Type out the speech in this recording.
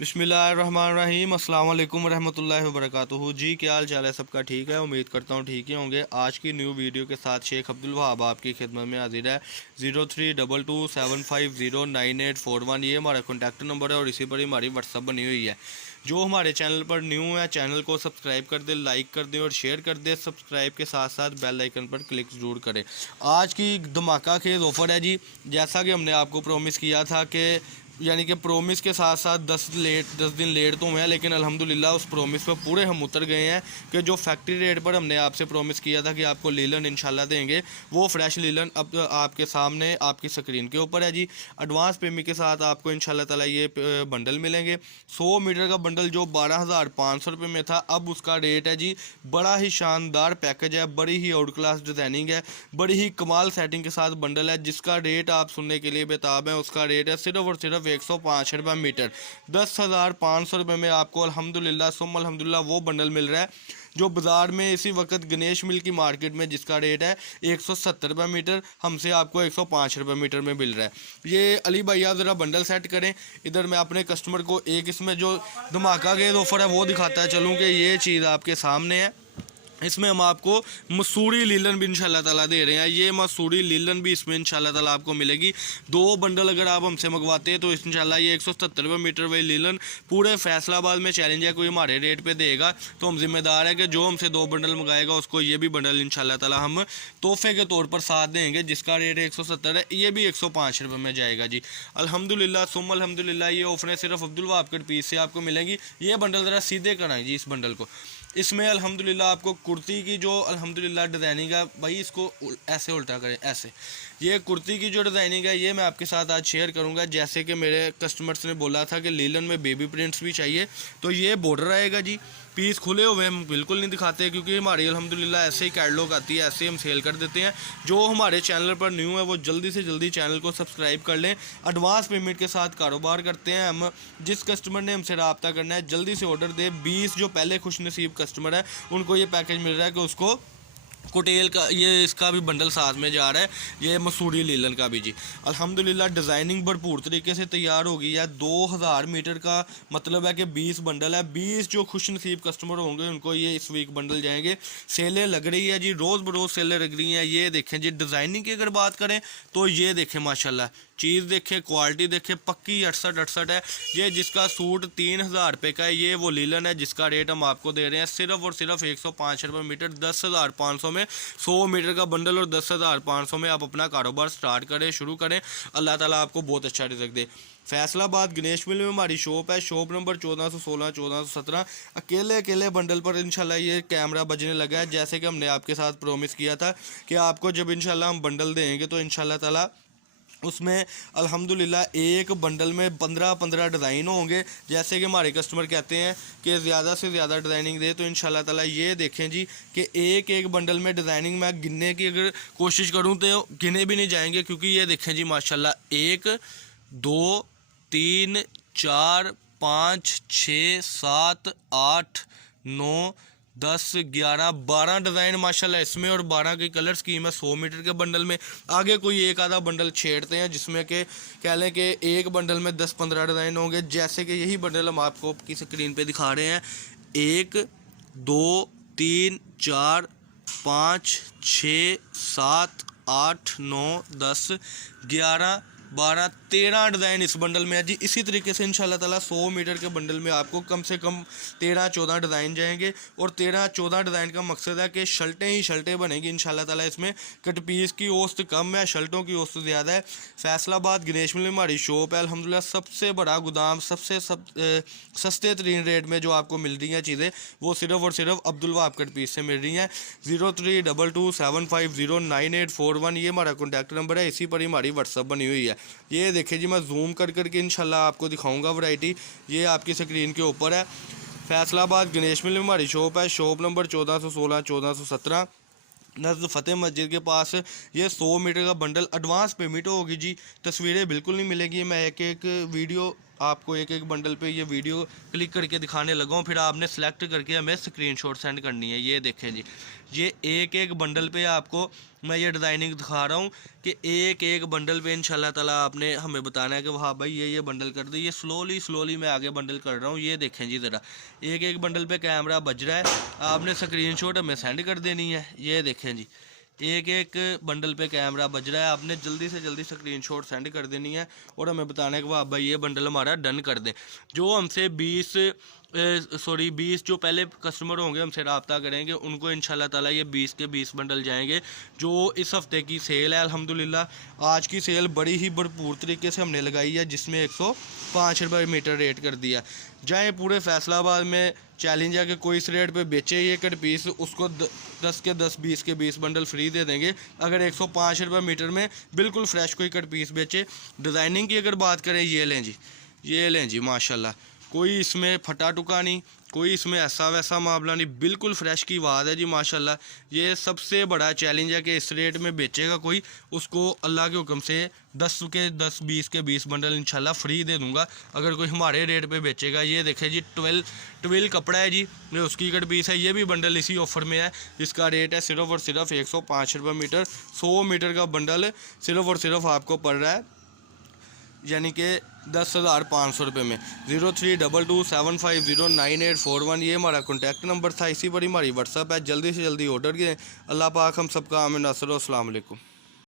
बिस्मिल्लाहिर्रहमानिर्रहीम अस्सलाम वालेकुम रहमतुल्लाहि व बरकातुहू। जी क्या हाल चाल है? सबका ठीक है, उम्मीद करता हूँ ठीक ही होंगे। आज की न्यू वीडियो के साथ शेख अब्दुल वहाब आपकी खिदमत में हाजिर है। 0322750981 ये हमारा कॉन्टैक्ट नंबर है और इसी पर ही हमारी व्हाट्सअप बनी हुई है। जो हमारे चैनल पर न्यू है चैनल को सब्सक्राइब कर दे, लाइक कर दे और शेयर कर दे। सब्सक्राइब के साथ साथ बेल आइकन पर क्लिक ज़रूर करें। आज की धमाका खेज ऑफ़र है जी। जैसा कि हमने आपको प्रॉमिस किया था कि यानी कि प्रोमिस के साथ साथ 10 दिन लेट तो हुए हैं, लेकिन अल्हम्दुलिल्लाह उस प्रोमिस पर पूरे हम उतर गए हैं कि जो फैक्ट्री रेट पर हमने आपसे प्रोमिस किया था कि आपको लीलन इंशाल्लाह देंगे, वो फ्रेश लीलन अब आपके सामने आपकी स्क्रीन के ऊपर है जी। एडवांस पेमेंट के साथ आपको इंशाल्लाह ताला ये बंडल मिलेंगे। 100 मीटर का बंडल जो 12,500 रुपये में था, अब उसका रेट है जी। बड़ा ही शानदार पैकेज है, बड़ी ही आउट क्लास डिज़ाइनिंग है, बड़ी ही कमाल सेटिंग के साथ बंडल है, जिसका रेट आप सुनने के लिए बेताब है। उसका रेट है सिर्फ और सिर्फ 105 रुपये मीटर। 10,500 रुपये में आपको अल्हम्दुलिल्लाह सुम्मा अल्हम्दुलिल्लाह वो बंडल मिल रहा है जो बाज़ार में इसी वक्त गणेश मिल की मार्केट में जिसका रेट है 170 रुपये मीटर, हमसे आपको 105 रुपये मीटर में मिल रहा है। ये अली भाई आप ज़रा बंडल सेट करें। इधर मैं अपने कस्टमर को एक इसमें जो धमाका गेज ऑफ़र है वो दिखाता चलूँ कि ये चीज़ आपके सामने है। इसमें हम आपको मसूरी लीलन भी इंशाल्लाह ताला दे रहे हैं। ये मसूरी लीलन भी इसमें इंशाल्लाह ताला आपको मिलेगी। 2 बंडल अगर आप हमसे मंगवाते हैं तो इंशाल्लाह ये 170 रुपये मीटर वाली लीलन पूरे फैसलाबाद में चैलेंज है, कोई हमारे रेट पे देगा तो हम जिम्मेदार है कि जो हमसे 2 बंडल मंगाएगा उसको ये भी बंडल इंशाल्लाह ताला हम तोहफे के तौर पर साथ देंगे, जिसका रेट 170 है, ये भी 105 रुपये में जाएगा जी। अल्हम्दुलिल्लाह सुम्मा अल्हम्दुलिल्लाह ये ऑफरें सिर्फ अब्दुल वहाब के पीस से आपको मिलेंगी। ये बंडल ज़रा सीधे कराएं जी इस बंडल को। इसमें अल्हम्दुलिल्लाह आपको कुर्ती की जो अल्हम्दुलिल्लाह डिज़ाइनिंग है, भाई इसको ऐसे उल्टा करें ऐसे। ये कुर्ती की जो डिज़ाइनिंग है ये मैं आपके साथ आज शेयर करूंगा। जैसे कि मेरे कस्टमर्स ने बोला था कि लीलन में बेबी प्रिंट्स भी चाहिए, तो ये बॉर्डर आएगा जी। पीस खुले हुए हम बिल्कुल नहीं दिखाते क्योंकि हमारी अल्हम्दुलिल्लाह ऐसे ही कैटलॉग आती है, ऐसे ही हम सेल कर देते हैं। जो हमारे चैनल पर न्यू है वो जल्दी से जल्दी चैनल को सब्सक्राइब कर लें। एडवांस पेमेंट के साथ कारोबार करते हैं हम। जिस कस्टमर ने हमसे रब्ता करना है जल्दी से ऑर्डर दे। 20 जो पहले खुश नसीब कस्टमर है उनको ये पैकेज मिल रहा है कि उसको कोटेल का ये इसका भी बंडल साथ में जा रहा है, ये मसूरी लीलन का भी जी। अल्हम्दुलिल्लाह डिज़ाइनिंग भरपूर तरीके से तैयार हो गई है। 2000 मीटर का मतलब है कि 20 बंडल है। 20 जो खुश नसीब कस्टमर होंगे उनको ये इस वीक बंडल जाएंगे। सेलें लग रही है जी, रोज़ बरोज़ सेलें लग रही हैं। ये देखें जी, डिज़ाइनिंग की अगर बात करें तो ये देखें माशाल्लाह, चीज़ देखें, क्वालिटी देखें, पक्की 68 है। ये जिसका सूट 3000 रुपये का है, ये वो लीलन है जिसका रेट हम आपको दे रहे हैं सिर्फ और सिर्फ 105 रुपये मीटर। 10,500 में 100 मीटर का बंडल और 10,500 में आप अपना कारोबार स्टार्ट करें, शुरू करें। अल्लाह ताला आपको बहुत अच्छा रिज़्क दे। फैसलाबाद गणेश मिल में हमारी शॉप है, शॉप नंबर 1416 1417। अकेले बंडल पर इंशाल्लाह ये कैमरा बजने लगा है। जैसे कि हमने आपके साथ प्रॉमिस किया था कि आपको जब इंशाल्लाह हम बंडल देंगे तो इंशाल्लाह ताला उसमें अल्हम्दुलिल्लाह एक बंडल में 15 डिज़ाइन होंगे। जैसे कि हमारे कस्टमर कहते हैं कि ज़्यादा से ज़्यादा डिज़ाइनिंग दे, तो इंशाल्लाह ताला ये देखें जी कि एक बंडल में डिज़ाइनिंग मैं गिनने की अगर कोशिश करूँ तो गिने भी नहीं जाएंगे, क्योंकि ये देखें जी माशाल्लाह 1 2 3 4 5 6 7 8 9 10 11 12 डिज़ाइन माशाल्लाह इसमें और 12 की कलर स्कीम है 100 मीटर के बंडल में। आगे कोई एक आधा बंडल छेड़ते हैं जिसमें कि कह लें कि एक बंडल में 10-15 डिज़ाइन होंगे। जैसे कि यही बंडल हम आपको की स्क्रीन पे दिखा रहे हैं। 1 2 3 4 5 6 7 8 9 10 11 12 13 डिज़ाइन इस बंडल में है जी। इसी तरीके से इंशाल्लाह ताला 100 मीटर के बंडल में आपको कम से कम 13-14 डिज़ाइन जाएंगे। और 13-14 डिज़ाइन का मकसद है कि शर्टें ही शर्टें बनेंगी इंशाल्लाह ताला। इसमें कट पीस की औसत कम है, शर्टों की औसत ज़्यादा है। फैसलाबाद गणेश मिल में हमारी शॉप है। अल्हम्दुलिल्लाह सबसे बड़ा गोदाम, सस्ते तरीन रेट में जो आपको मिल रही हैं चीज़ें वो सिर्फ और सिर्फ अब्दुल वहाब कट पीस से मिल रही हैं। 0322750981 ये हमारा कॉन्टैक्ट नंबर है, इसी पर ही हमारी व्हाट्सअप बनी हुई है। ये देखिए जी, मैं जूम कर करके इंशाल्लाह आपको दिखाऊंगा वैरायटी, ये आपकी स्क्रीन के ऊपर है। फैसलाबाद गणेश मिल में हमारी शॉप है, शॉप नंबर 1416 1417 नज़र फ़तेह मस्जिद के पास। ये 100 मीटर का बंडल एडवांस पेमेंट होगी जी, तस्वीरें बिल्कुल नहीं मिलेगी। मैं एक वीडियो आपको एक एक बंडल पे ये वीडियो क्लिक करके दिखाने लगा हूँ, फिर आपने सेलेक्ट करके हमें स्क्रीनशॉट सेंड करनी है। ये देखें जी, ये एक एक बंडल पे आपको मैं ये डिज़ाइनिंग दिखा रहा हूँ कि एक एक बंडल पे इंशाल्लाह ताला आपने हमें बताना है कि हाँ भाई ये बंडल कर दे। ये स्लोली मैं आगे बंडल कर रहा हूँ। ये देखें जी, ज़रा एक एक बंडल पे कैमरा बज रहा है, आपने स्क्रीनशॉट हमें सेंड कर देनी है। ये देखें जी, एक एक बंडल पे कैमरा बज रहा है, आपने जल्दी से जल्दी स्क्रीनशॉट सेंड कर देनी है और हमें बताना है कि वाह भाई ये बंडल हमारा डन कर दें। जो हमसे 20 जो पहले कस्टमर होंगे हमसे रब्ता करेंगे, उनको इंशाल्लाह ताला ये 20 के 20 बंडल जाएंगे। जो इस हफ़्ते की सेल है अल्हम्दुलिल्लाह, आज की सेल बड़ी ही भरपूर तरीके से हमने लगाई है, जिसमें 105 रुपये मीटर रेट कर दिया। जाए पूरे फैसलाबाद में चैलेंज है कि कोई इस रेट पे बेचे ये कट पीस, उसको 10 के 10 20 के 20 बंडल फ्री दे देंगे। अगर 105 रुपये मीटर में बिल्कुल फ्रेश कोई कट पीस बेचे। डिज़ाइनिंग की अगर बात करें, ये लें जी माशाल्लाह, कोई इसमें फटा टुका नहीं, कोई इसमें ऐसा वैसा मामला नहीं, बिल्कुल फ्रेश की बात है जी माशाल्लाह। ये सबसे बड़ा चैलेंज है कि इस रेट में बेचेगा कोई, उसको अल्लाह के हुक्म से 10 के 10 20 के 20 बंडल इंशाल्लाह फ्री दे दूंगा अगर कोई हमारे रेट पे बेचेगा। ये देखें जी, 12 कपड़ा है जी, ये उसकी कट पीस है। ये भी बंडल इसी ऑफ़र में है, इसका रेट है सिर्फ़ और सिर्फ 105 रुपये मीटर। 100 मीटर का बंडल सिर्फ़ और सिर्फ आपको पड़ रहा है यानी कि 10,500 रुपये में। 032275098141 ये हमारा कॉन्टैक्ट नंबर था। इसी पर ही हमारी व्हाट्सअप है। जल्दी से जल्दी ऑर्डर करें। अल्लाह पाक हम सबका आमीन। अस्सलाम वालेकुम।